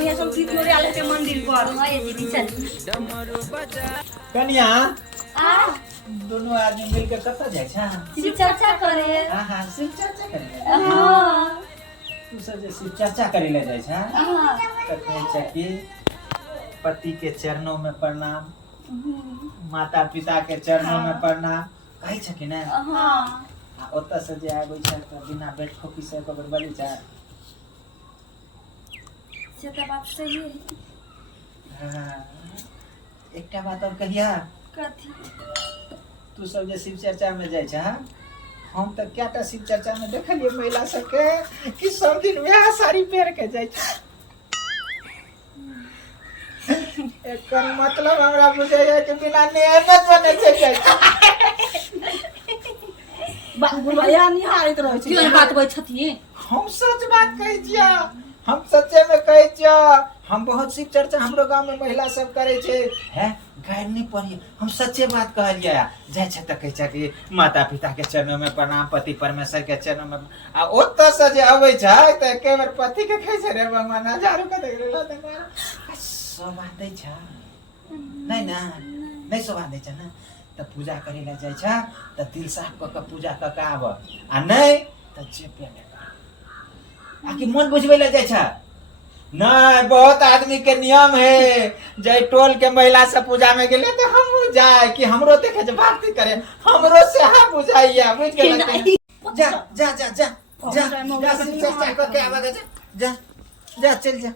कन्या सब सीत मोरे आले के मंदिर पर हां ये दीदी चल कन्या आ दोनों आदमी मिलकर कत्ता जाय छा शिव चर्चा करे हां शिव चर्चा करे हां तू सब जे शिव चर्चा करे ले जाय छा हां त कहे छा कि पति के चरणों में प्रणाम माता पिता के चरणों में प्रणाम कहे छ कि ना हां ओता से जे आबै छ त बिना बेट खोपी से को बरबली छ से त बात सही है हां एकटा बात और कहिया कथी तू सब जे शिव चर्चा में जाय छ हम त क्याटा शिव चर्चा में देखलिए महिला सब के कि सब दिन वह साड़ी पहन के जाय छ एकर मतलब हमरा बुझे है कि बिना नियमत बने छै जाय छ बुढ़िया नहीं हारित रहे छै की बात कहै छथि हम सच बात कहै छियै हम सच्चे में कहै छियै हम बहुत शिव चर्चा हमरो गांव में महिला सब करे छै है गाय नहीं पढ़िए हम सच्चे बात कहलिए जाय छ त कहै छ कि माता पिता के चरणों में प्रणाम पति परमेश्वर के चरणों में आ ओत से जे आबै छ त एके बेर पति के कहै छ रे भगवान हजारों के देख रे सब बात दै छ नहीं ना नहीं सब बात दै छ ना त पूजा करे ला जाय छ त तिल साफ क के पूजा क के आब आ नहीं त जेपे आकि मन बुझबै ला जाय छ नहीं बहुत आदमी के नियम है जय टोल के महिला से पूजा में गेले तो हम जाए कि हमरो देखे जे भक्ति करे हमरो से हा बुझाइया बुझ गेल जा जा जा जा जा जा शिव चर्चा क के आवा जा जा जा चल जा